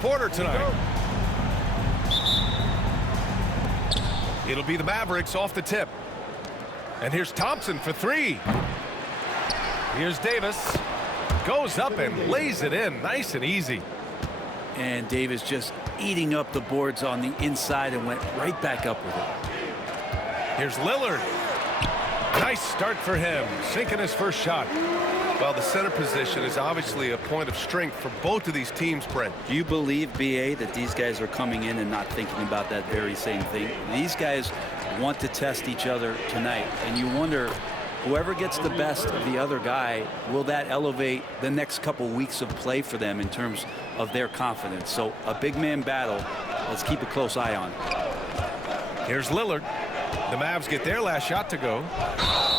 Porter tonight. It'll be the Mavericks off the tip. And here's Thompson for three. Here's Davis. Goes up and lays it in nice and easy. And Davis just eating up the boards on the inside and went right back up with it. Here's Lillard. Nice start for him, sinking his first shot. Well, the center position is obviously a point of strength for both of these teams, Brent. Do you believe, B.A., that these guys are coming in and not thinking about that very same thing? These guys want to test each other tonight, and you wonder, whoever gets the best of the other guy, will that elevate the next couple weeks of play for them in terms of their confidence? So a big man battle, let's keep a close eye on. Here's Lillard. The Mavs get their last shot to go.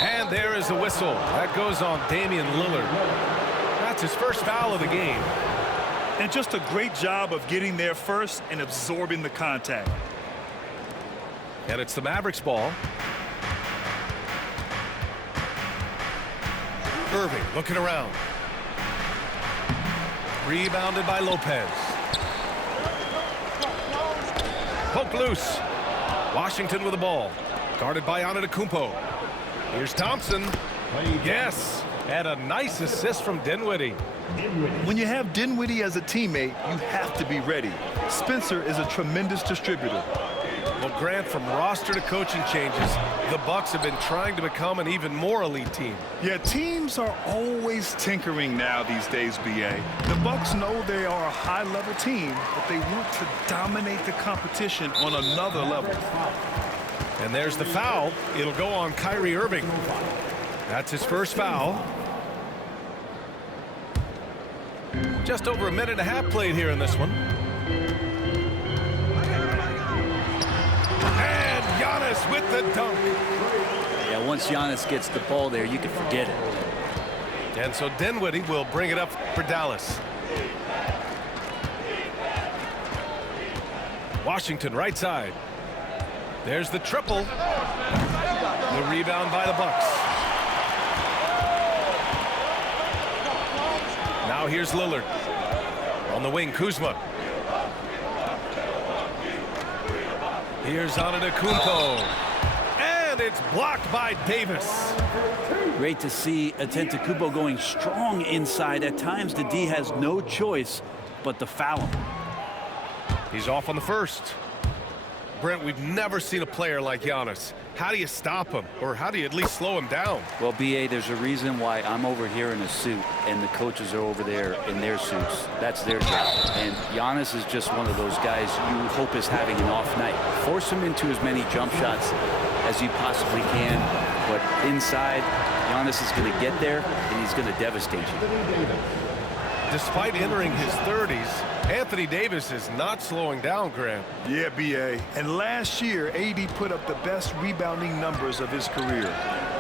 And there is a whistle. That goes on Damian Lillard. That's his first foul of the game. And just a great job of getting there first and absorbing the contact. And it's the Mavericks ball. Irving looking around. Rebounded by Lopez. Poke loose. Washington with the ball. Guarded by Antetokounmpo. Here's Thompson. Yes. And a nice assist from Dinwiddie. When you have Dinwiddie as a teammate, you have to be ready. Spencer is a tremendous distributor. Well, Grant, from roster to coaching changes, the Bucks have been trying to become an even more elite team. Yeah, teams are always tinkering now these days, B.A. The Bucks know they are a high-level team, but they want to dominate the competition on another level. And there's the foul. It'll go on Kyrie Irving. That's his first foul. Just over a minute and a half played here in this one. And Giannis with the dunk. Yeah, once Giannis gets the ball there, you can forget it. And so Dinwiddie will bring it up for Dallas. Washington right side. There's the triple. The rebound by the Bucks. Now here's Lillard. On the wing, Kuzma. Here's Antetokounmpo. And it's blocked by Davis. Great to see Antetokounmpo going strong inside. At times, the D has no choice but to foul him. He's off on the first. Brent, we've never seen a player like Giannis. How do you stop him? Or how do you at least slow him down? Well, B.A., there's a reason why I'm over here in a suit and the coaches are over there in their suits. That's their job. And Giannis is just one of those guys you hope is having an off night. Force him into as many jump shots as you possibly can. But inside, Giannis is going to get there and he's going to devastate you. Despite entering his 30s, Anthony Davis is not slowing down, Grant. Yeah, B.A. And last year, AD put up the best rebounding numbers of his career.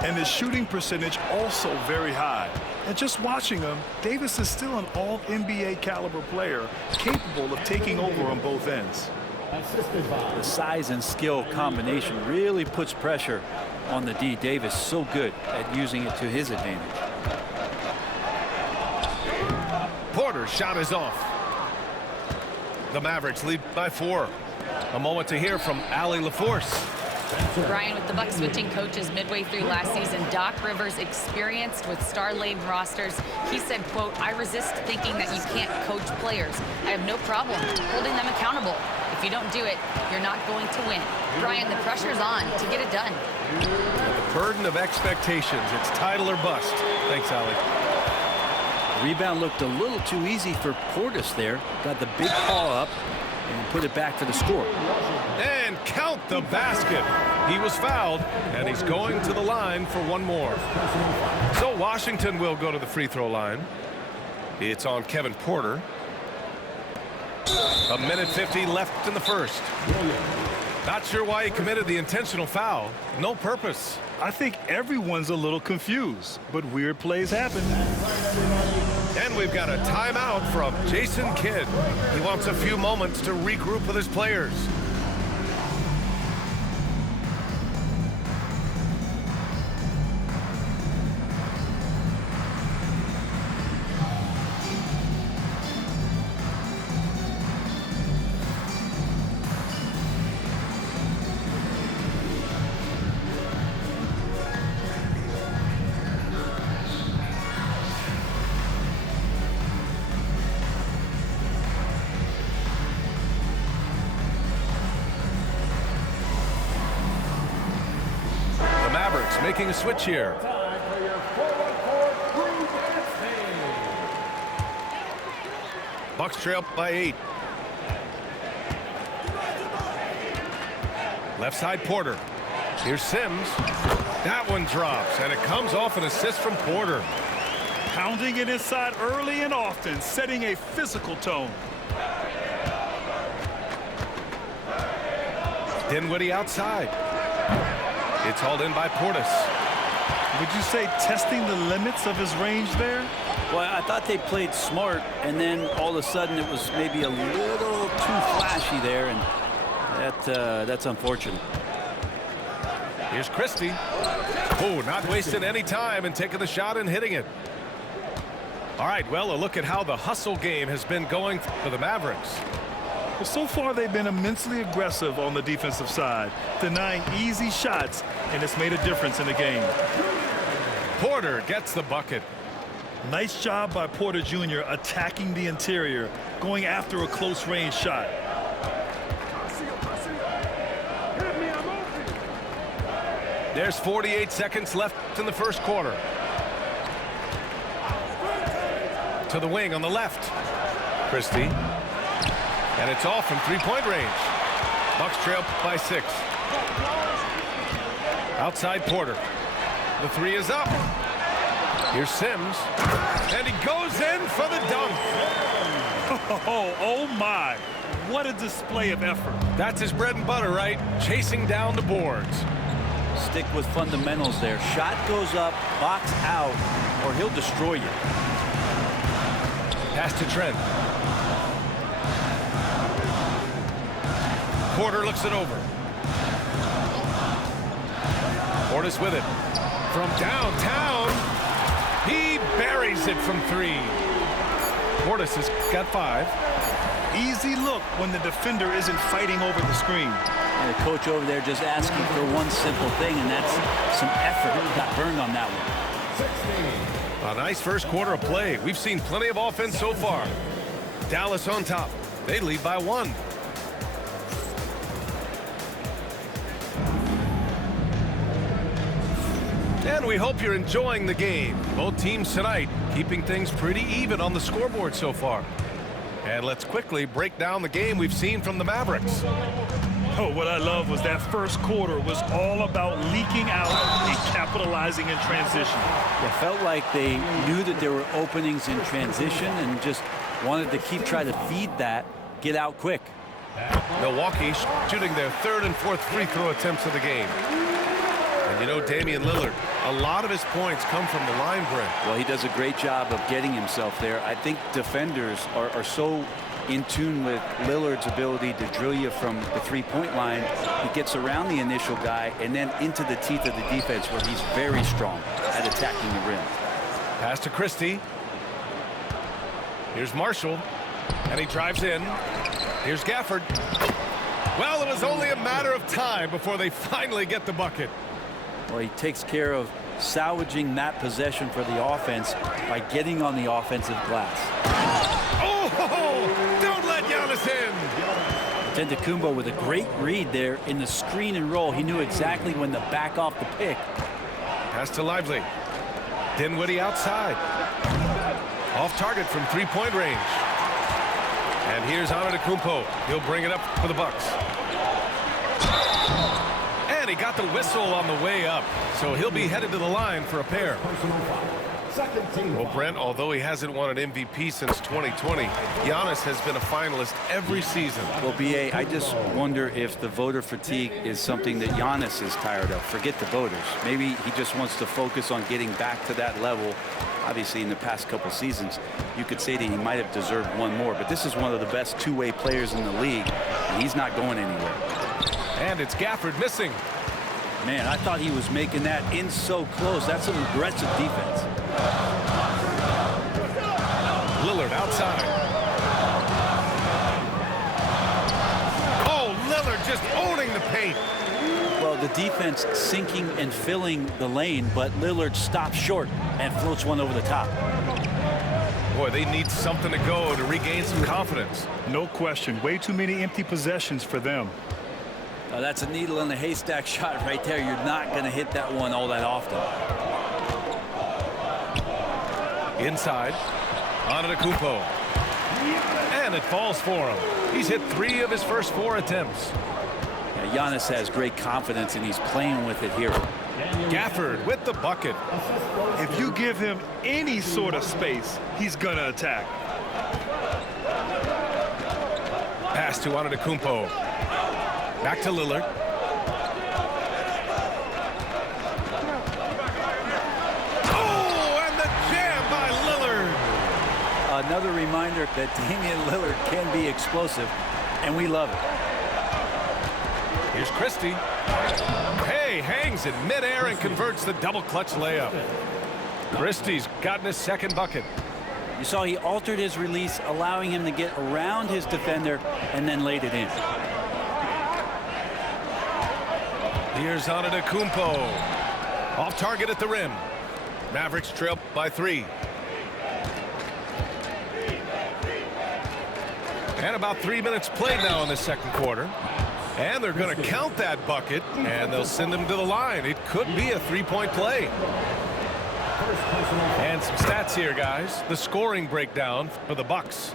And his shooting percentage also very high. And just watching him, Davis is still an all-NBA caliber player, capable of taking over on both ends. The size and skill combination really puts pressure on the D. Davis so good at using it to his advantage. Porter's shot is off. The Mavericks lead by 4. A moment to hear from Allie LaForce. Brian, with the Bucks switching coaches midway through last season, Doc Rivers, experienced with star-laden rosters, he said, quote, "I resist thinking that you can't coach players. I have no problem holding them accountable. If you don't do it, you're not going to win." Brian, the pressure's on to get it done. The burden of expectations. It's title or bust. Thanks, Allie. Rebound looked a little too easy for Portis there. Got the big paw up and put it back for the score. And count the basket. He was fouled, and he's going to the line for one more. So Washington will go to the free throw line. It's on Kevin Porter. A minute 50 left in the first. Not sure why he committed the intentional foul. No purpose. I think everyone's a little confused, but weird plays happen. And we've got a timeout from Jason Kidd. He wants a few moments to regroup with his players. making a switch here. Bucks trail by 8. Left side Porter. Here's Sims. That one drops, and it comes off an assist from Porter. Pounding it inside early and often, setting a physical tone. Dinwiddie outside. It's hauled in by Portis. Would you say testing the limits of his range there? Well, I thought they played smart, and then all of a sudden it was maybe a little too flashy there, and that's unfortunate. Here's Christie. Oh, not wasting any time and taking the shot and hitting it. All right, well, a look at how the hustle game has been going for the Mavericks. Well, so far they've been immensely aggressive on the defensive side, denying easy shots, and it's made a difference in the game. Porter gets the bucket. Nice job by Porter Jr. attacking the interior, going after a close-range shot. There's 48 seconds left in the first quarter. To the wing on the left. Christie. And it's off from three-point range. Bucks trail by 6. Outside Porter. The three is up. Here's Sims. And he goes in for the dunk. Oh my. What a display of effort. That's his bread and butter, right? Chasing down the boards. Stick with fundamentals there. Shot goes up, box out, or he'll destroy you. Pass to Trent. Porter looks it over. Portis with it. From downtown, he buries it from 3. Portis has got 5. Easy look when the defender isn't fighting over the screen. And the coach over there just asking for one simple thing, and that's some effort. He got burned on that one. A nice first quarter of play. We've seen plenty of offense so far. Dallas on top. They lead by 1. And we hope you're enjoying the game. Both teams tonight keeping things pretty even on the scoreboard so far. And let's quickly break down the game we've seen from the Mavericks. Oh, what I love was that first quarter was all about leaking out and capitalizing in transition. It felt like they knew that there were openings in transition and just wanted to keep trying to feed that, get out quick. Milwaukee shooting their 3rd and 4th free throw attempts of the game. And you know, Damian Lillard, a lot of his points come from the line, Brent. Well, he does a great job of getting himself there. I think defenders are so in tune with Lillard's ability to drill you from the three-point line. He gets around the initial guy and then into the teeth of the defense where he's very strong at attacking the rim. Pass to Christie. Here's Marshall. And he drives in. Here's Gafford. Well, it was only a matter of time before they finally get the bucket. Well, he takes care of salvaging that possession for the offense by getting on the offensive glass. Oh, don't let Giannis in. Antetokounmpo with a great read there in the screen and roll. He knew exactly when to back off the pick. Pass to Lively. Dinwiddie outside. Off target from three-point range. And here's Antetokounmpo. He'll bring it up for the Bucks. And he got the whistle on the way up, so he'll be headed to the line for a pair. Well, Brent, although he hasn't won an MVP since 2020, Giannis has been a finalist every season. Well, B.A., I just wonder if the voter fatigue is something that Giannis is tired of. Forget the voters. Maybe he just wants to focus on getting back to that level. Obviously, in the past couple seasons, you could say that he might have deserved one more, but this is one of the best two-way players in the league, and he's not going anywhere. And it's Gafford missing. Man, I thought he was making that in so close. That's some aggressive defense. Lillard outside. Oh, Lillard just owning the paint. Well, the defense sinking and filling the lane, but Lillard stops short and floats one over the top. Boy, they need something to go to regain some confidence. No question. Way too many empty possessions for them. That's a needle in a haystack shot right there. You're not going to hit that one all that often. Inside. Antetokounmpo. And it falls for him. He's hit 3 of his first 4 attempts. Yeah, Giannis has great confidence, and he's playing with it here. Gafford with the bucket. If you give him any sort of space, he's going to attack. Pass to Antetokounmpo. Back to Lillard. Oh, and the jam by Lillard. Another reminder that Damian Lillard can be explosive, and we love it. Here's Christie. Hey, hangs in midair and converts the double clutch layup. Christie's gotten his second bucket. You saw he altered his release, allowing him to get around his defender and then laid it in. Here's Antetokounmpo. Off target at the rim. Mavericks trail by 3. And about 3 minutes played now in the second quarter. And they're going to count that bucket, and they'll send him to the line. It could be a 3-point play. And some stats here, guys. The scoring breakdown for the Bucks.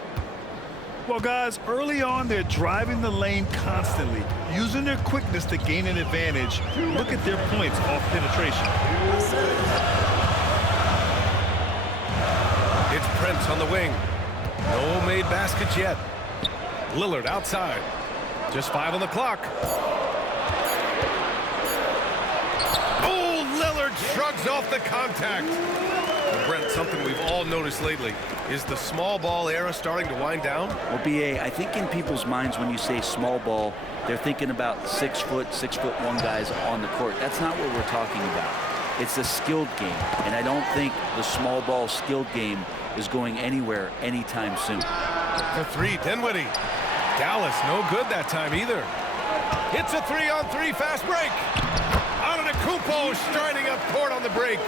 Well, guys, early on, they're driving the lane constantly, using their quickness to gain an advantage. Look at their points off penetration. It's Prince on the wing. No made baskets yet. Lillard outside. Just 5 on the clock. Oh, Lillard shrugs off the contact. Brent, something we've all noticed lately. Is the small ball era starting to wind down? Well, B.A., I think in people's minds when you say small ball, they're thinking about 6 foot, 6'1" guys on the court. That's not what we're talking about. It's a skilled game, and I don't think the small ball skilled game is going anywhere anytime soon. For 3, Dinwiddie. Dallas no good that time either. It's a 3-on-3 fast break. Antetokounmpo striding up court on the break.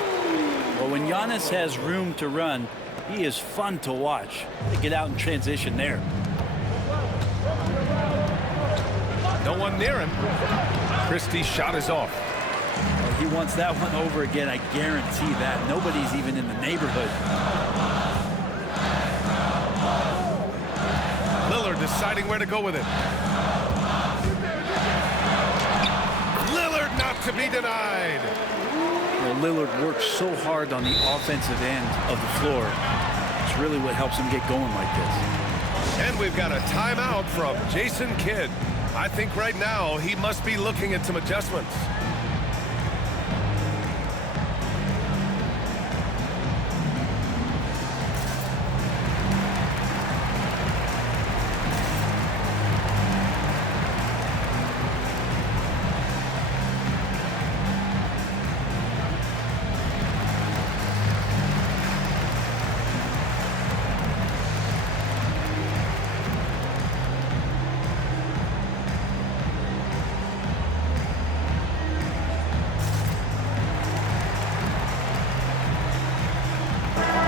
Well, when Giannis has room to run, he is fun to watch. They get out in transition there. No one near him. Christie's shot is off. Well, he wants that one over again, I guarantee that. Nobody's even in the neighborhood. Lillard deciding where to go with it. Lillard not to be denied. Well, Lillard works so hard on the offensive end of the floor. It's really what helps him get going like this. And we've got a timeout from Jason Kidd. I think right now he must be looking at some adjustments.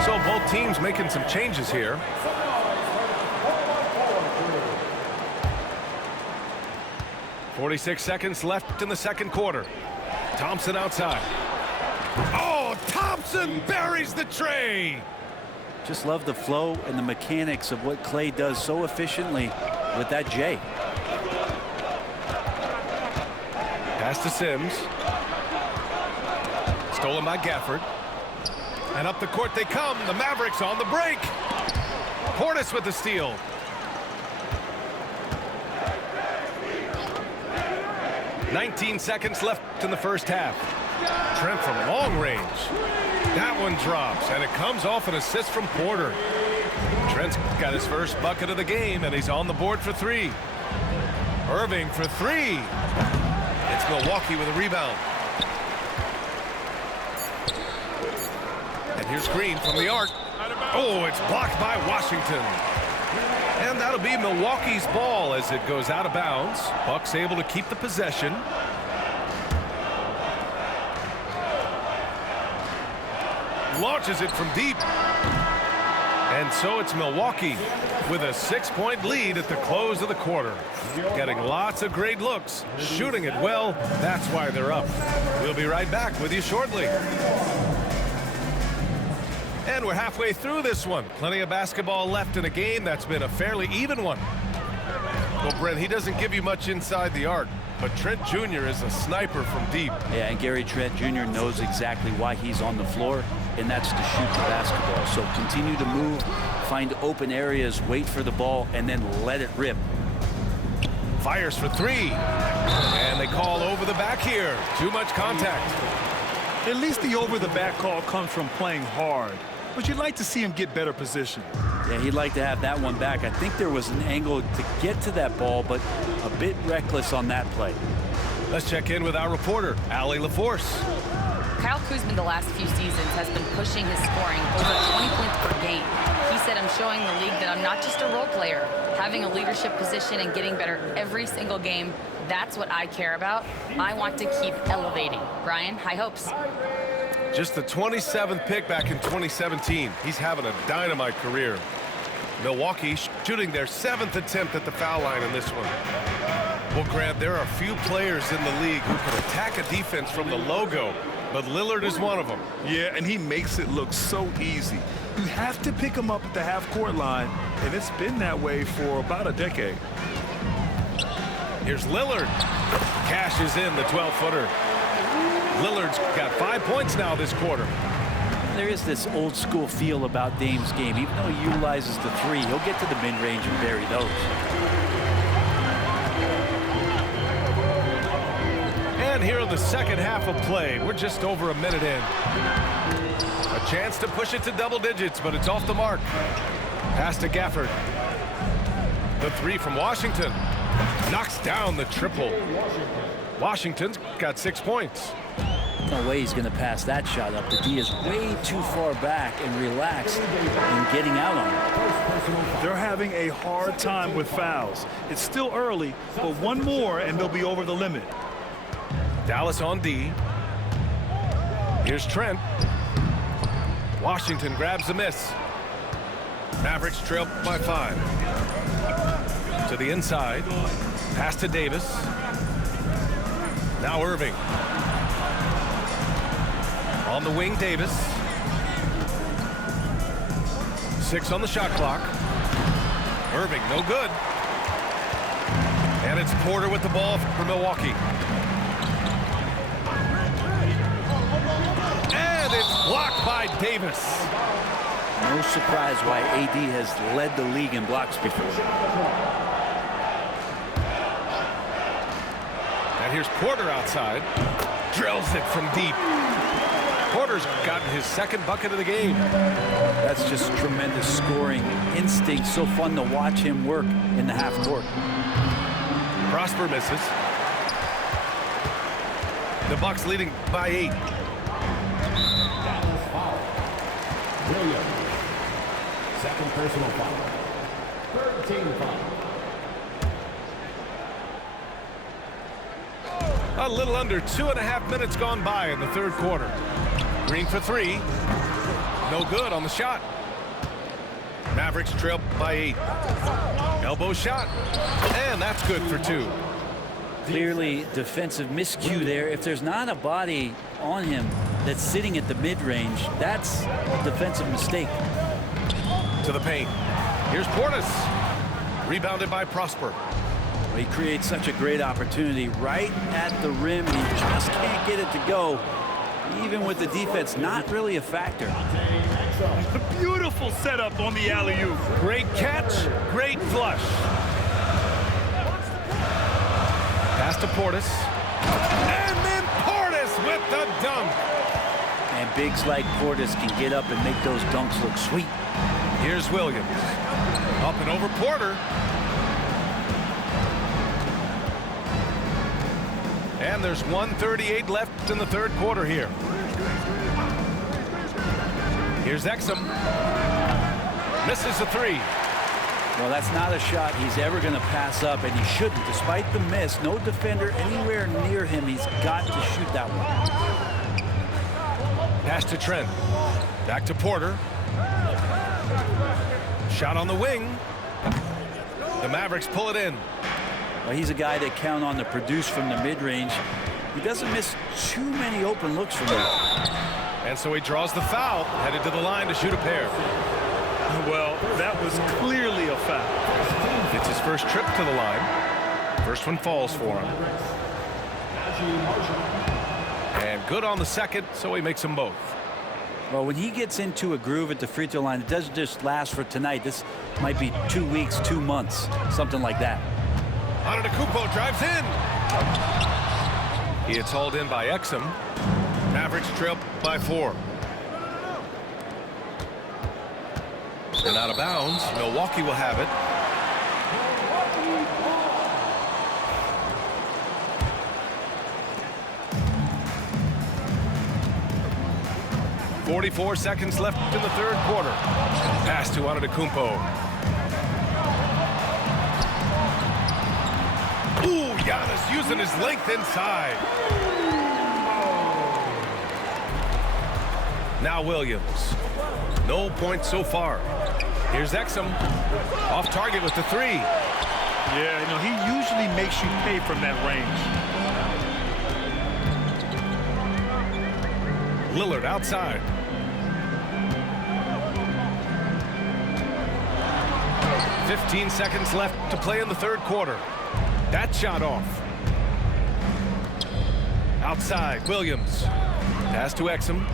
So both teams making some changes here. .46 seconds left in the second quarter. Thompson outside. Oh, Thompson buries the tray. Just love the flow and the mechanics of what Klay does so efficiently with that J. Pass to Sims. Stolen by Gafford. And up the court they come. The Mavericks on the break. Portis with the steal. .19 seconds left in the first half. Trent from long range. That one drops, and it comes off an assist from Porter. Trent's got his first bucket of the game, and he's on the board for 3. Irving for 3. It's Milwaukee with a rebound. And here's Green from the arc. Oh, it's blocked by Washington. And that'll be Milwaukee's ball as it goes out of bounds. Bucks able to keep the possession. Launches it from deep. And so it's Milwaukee with a 6-point lead at the close of the quarter. Getting lots of great looks, shooting it well. That's why they're up. We'll be right back with you shortly. And we're halfway through this one. Plenty of basketball left in a game that's been a fairly even one. Well, Brent, he doesn't give you much inside the arc, but Trent Jr. is a sniper from deep. Yeah, and Gary Trent Jr. knows exactly why he's on the floor, and that's to shoot the basketball. So continue to move, find open areas, wait for the ball, and then let it rip. Fires for three. And they call over the back here. Too much contact. At least the over-the-back call comes from playing hard, but you'd like to see him get better position. Yeah, he'd like to have that one back. I think there was an angle to get to that ball, but a bit reckless on that play. Let's check in with our reporter, Allie LaForce. Kyle Kuzma the last few seasons has been pushing his scoring over 20 points per game. He said, I'm showing the league that I'm not just a role player. Having a leadership position and getting better every single game, that's what I care about. I want to keep elevating. Brian, high hopes. Just the 27th pick back in 2017. He's having a dynamite career. Milwaukee shooting their 7th attempt at the foul line in this one. Well, Grant, there are few players in the league who can attack a defense from the logo, but Lillard is one of them. Yeah, and he makes it look so easy. You have to pick him up at the half-court line, and it's been that way for about a decade. Here's Lillard. Cashes in the 12-footer. Lillard's got 5 points now this quarter. There is this old school feel about Dame's game. Even though he utilizes the three, he'll get to the mid-range and bury those. And here in the second half of play, we're just over a minute in. A chance to push it to double digits, but it's off the mark. Pass to Gafford. The three from Washington. Knocks down the triple. Washington's got 6 points. No way he's going to pass that shot up. The D is way too far back and relaxed in getting out on it. They're having a hard time with fouls. It's still early, but one more and they'll be over the limit. Dallas on D. Here's Trent. Washington grabs the miss. Mavericks trail by 5. To the inside. Pass to Davis. Now Irving. On the wing, Davis. 6 on the shot clock. Irving, no good. And it's Porter with the ball for Milwaukee. And it's blocked by Davis. No surprise why AD has led the league in blocks before. And here's Porter outside. Drills it from deep. Porter's gotten his second bucket of the game. That's just tremendous scoring instinct. So fun to watch him work in the half court. Prosper misses. The Bucks leading by 8. Williams. Second personal foul. 13 foul. A little under 2.5 minutes gone by in the third quarter. Green for 3. No good on the shot. Mavericks trail by 8. Elbow shot. And that's good for 2. Clearly defensive miscue there. If there's not a body on him that's sitting at the mid-range, that's a defensive mistake. To the paint. Here's Portis. Rebounded by Prosper. He creates such a great opportunity right at the rim, and he just can't get it to go. Even with the defense not really a factor. Beautiful setup on the alley-oop. Great catch, great flush. Pass to Portis. And then Portis with the dunk. And bigs like Portis can get up and make those dunks look sweet. Here's Williams. Up and over Porter. And there's 1:38 left in the third quarter here. Here's Exum. Misses the 3. Well, that's not a shot he's ever going to pass up, and he shouldn't. Despite the miss, no defender anywhere near him. He's got to shoot that one. Pass to Trent. Back to Porter. Shot on the wing. The Mavericks pull it in. Well, he's a guy that count on to produce from the mid-range. He doesn't miss too many open looks from there. And so he draws the foul, headed to the line to shoot a pair. Well, that was clearly a foul. It's his first trip to the line. First one falls for him. And good on the second, so he makes them both. Well, when he gets into a groove at the free throw line, it doesn't just last for tonight. This might be 2 weeks, 2 months, something like that. Antetokounmpo drives in. He is hauled in by Exum. Mavericks trail by 4. And out of bounds. Milwaukee will have it. .44 seconds left in the third quarter. Pass to Antetokounmpo. Ooh, Giannis using his length inside. Now Williams. No points so far. Here's Exum. Off target with the 3. Yeah, he usually makes you pay from that range. Lillard outside. .15 seconds left to play in the third quarter. That shot off. Outside, Williams. Pass to Exum.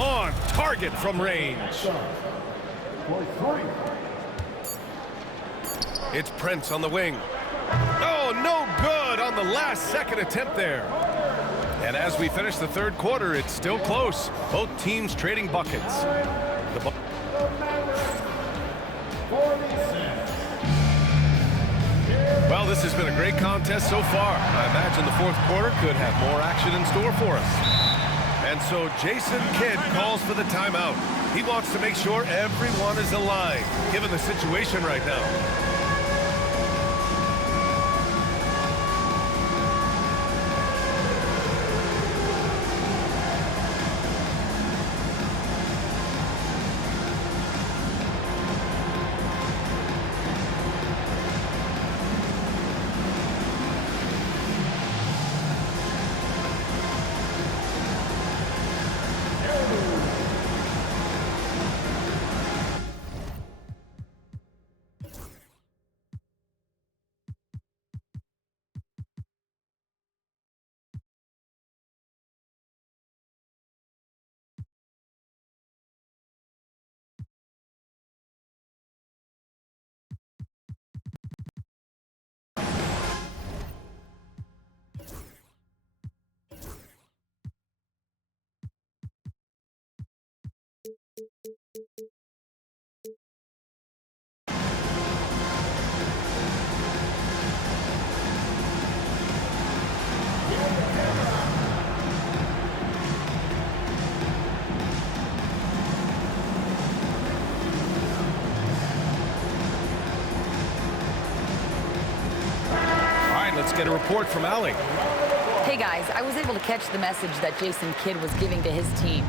On target from range. It's Prince on the wing. Oh, no good on the last second attempt there. And as we finish the third quarter, it's still close. Both teams trading buckets. Well, this has been a great contest so far. I imagine the fourth quarter could have more action in store for us. And so Jason Kidd calls for the timeout. He wants to make sure everyone is aligned, given the situation right now. Let's get a report from Allie. Hey guys, I was able to catch the message that Jason Kidd was giving to his team.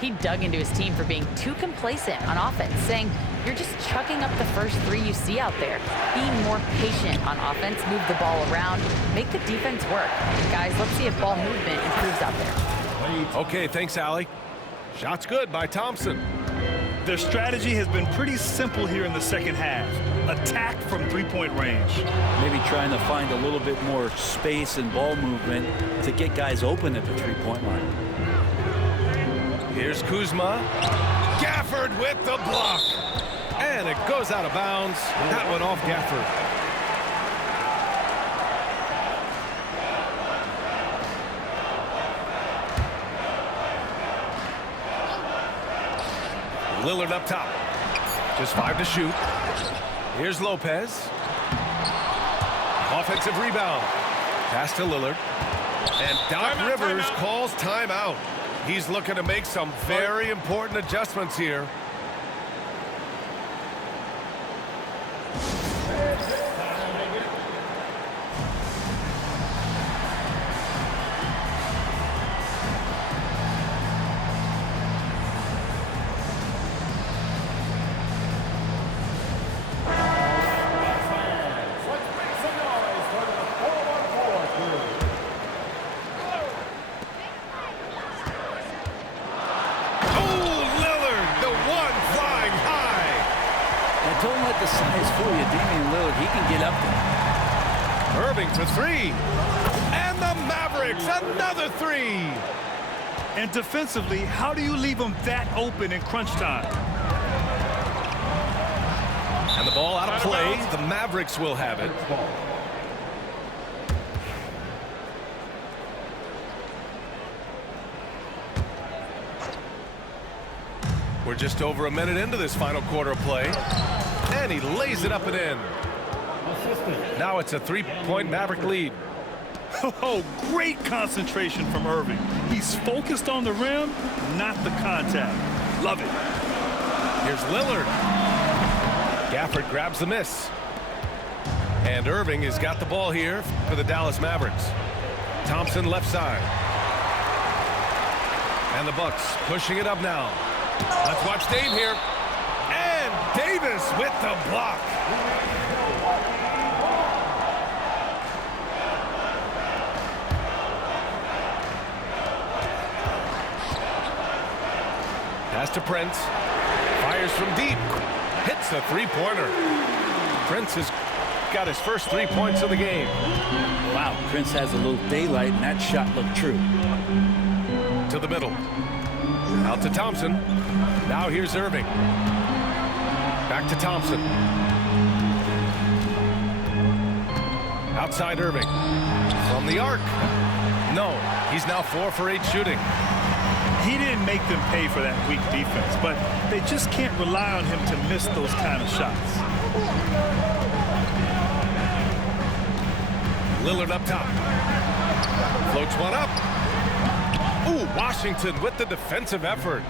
He dug into his team for being too complacent on offense, saying, you're just chucking up the first 3 you see out there. Be more patient on offense, move the ball around, make the defense work. Guys, let's see if ball movement improves out there. Okay, thanks, Allie. Shot's good by Thompson. Their strategy has been pretty simple here in the second half. Attack from three-point range. Maybe trying to find a little bit more space and ball movement to get guys open at the three-point line. Here's Kuzma. Gafford with the block. And it goes out of bounds. That one off Gafford. Lillard up top. Just 5 to shoot. Here's Lopez. Offensive rebound. Pass to Lillard. And Doc Rivers calls timeout. He's looking to make some very important adjustments here. fool you. Damian Lillard, he can get up there. Irving for three. And the Mavericks, another three. And defensively, how do you leave them that open in crunch time? And the ball out of play. The Mavericks will have it. We're just over a minute into this final quarter of play. And he lays it up and in. Now it's a three-point Maverick lead. Oh, great concentration from Irving. He's focused on the rim, not the contact. Love it. Here's Lillard. Gafford grabs the miss. And Irving has got the ball here for the Dallas Mavericks. Thompson left side. And the Bucks pushing it up now. Let's watch Dame here. And Davis with the block. Pass to Prince. Fires from deep. Hits a three-pointer. Prince has got his first 3 points of the game. Wow, Prince has a little daylight, and that shot looked true. To the middle. Out to Thompson. Now here's Irving. Back to Thompson. Outside Irving. From the arc. No, he's now 4 for 8 shooting. He didn't make them pay for that weak defense, but they just can't rely on him to miss those kind of shots. Lillard up top. Floats one up. Ooh, Washington with the defensive effort.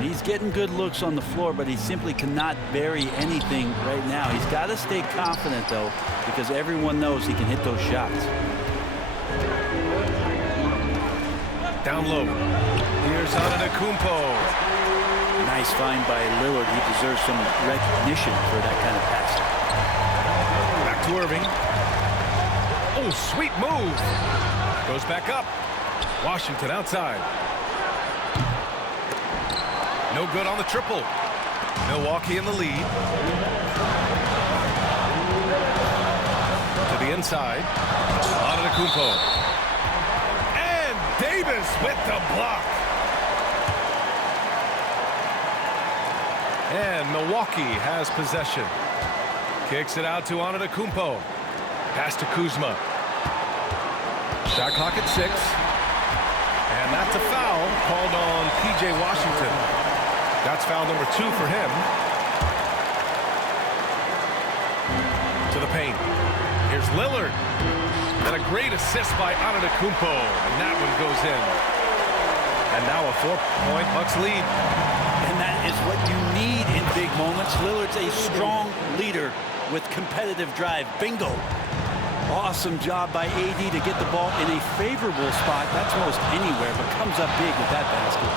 He's getting good looks on the floor, but he simply cannot bury anything right now. He's got to stay confident, though, because everyone knows he can hit those shots. Down low. Here's Antetokounmpo. Nice find by Lillard. He deserves some recognition for that kind of pass. Back to Irving. Oh, sweet move. Goes back up. Washington outside. No good on the triple. Milwaukee in the lead. To the inside. Antetokounmpo. Davis with the block. And Milwaukee has possession. Kicks it out to Antetokounmpo. Pass to Kuzma. Shot clock at 6. And that's a foul called on P.J. Washington. That's foul number 2 for him. To the paint. Here's Lillard. And a great assist by Antetokounmpo. And that one goes in. And now a 4-point Bucks lead. And that is what you need in big moments. Lillard's a strong leader with competitive drive. Bingo. Awesome job by AD to get the ball in a favorable spot. That's most anywhere, but comes up big with that basket.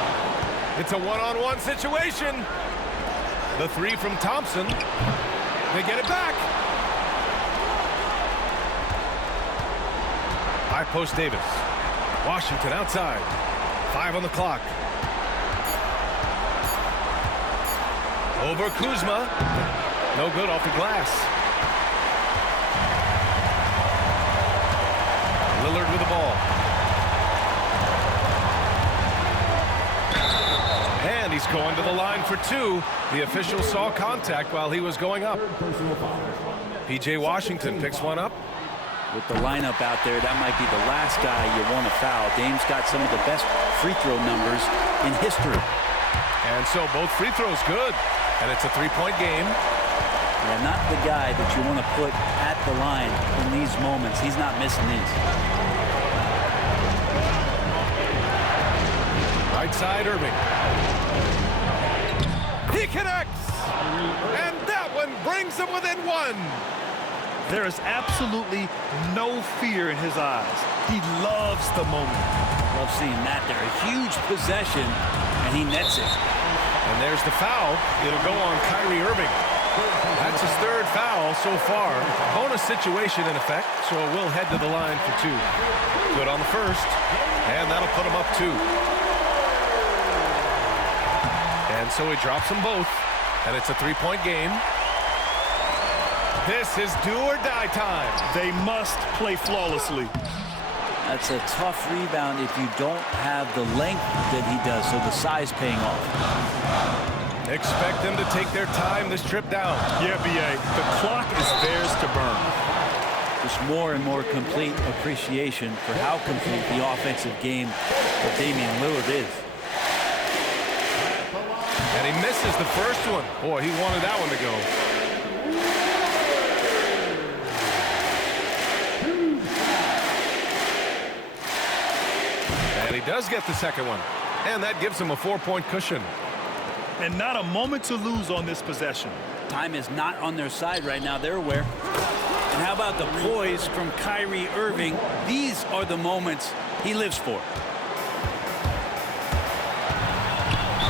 It's a one-on-one situation. The 3 from Thompson. They get it back. High post Davis. Washington outside. 5 on the clock. Over Kuzma. No good off the glass. Lillard with the ball. And he's going to the line for 2. The official saw contact while he was going up. P.J. Washington picks one up. With the lineup out there, that might be the last guy you want to foul. Dame's got some of the best free throw numbers in history. And so both free throws good. And it's a 3-point game. Yeah, not the guy that you want to put at the line in these moments. He's not missing these. Right side, Irving. He connects. And that one brings him within 1. There is absolutely no fear in his eyes. He loves the moment. Love seeing that there. A huge possession, and he nets it. And there's the foul. It'll go on Kyrie Irving. That's his 3rd foul so far. Bonus situation in effect, so we'll head to the line for 2. Good on the first, and that'll put him up 2. And so he drops them both, and it's a 3-point game. This is do or die time. They must play flawlessly. That's a tough rebound if you don't have the length that he does, so the size paying off. Expect them to take their time this trip down. Yeah, B.A., the clock is theirs to burn. Just more and more complete appreciation for how complete the offensive game of Damian Lillard is. And he misses the first one. Boy, he wanted that one to go. And he does get the second one. And that gives him a 4-point cushion. And not a moment to lose on this possession. Time is not on their side right now. They're aware. And how about the poise from Kyrie Irving? These are the moments he lives for.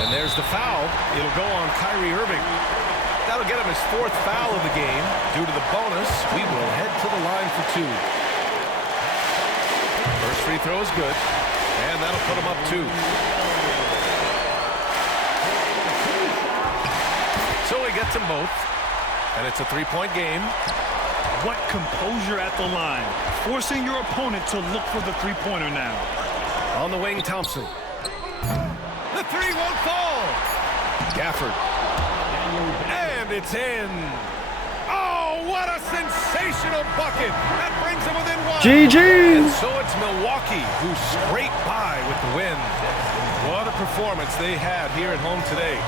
And there's the foul. It'll go on Kyrie Irving. That'll get him his 4th foul of the game. Due to the bonus, we will head to the line for 2. First free throw is good. And that'll put him up 2. So he gets them both. And it's a 3-point game. What composure at the line, forcing your opponent to look for the three-pointer now. On the wing, Thompson. The 3 won't fall. Gafford. And it's in. Oh, what a sensational bucket. That brings them within 1. GG. And so it's Milwaukee who scraped by with the win. What a performance they had here at home today.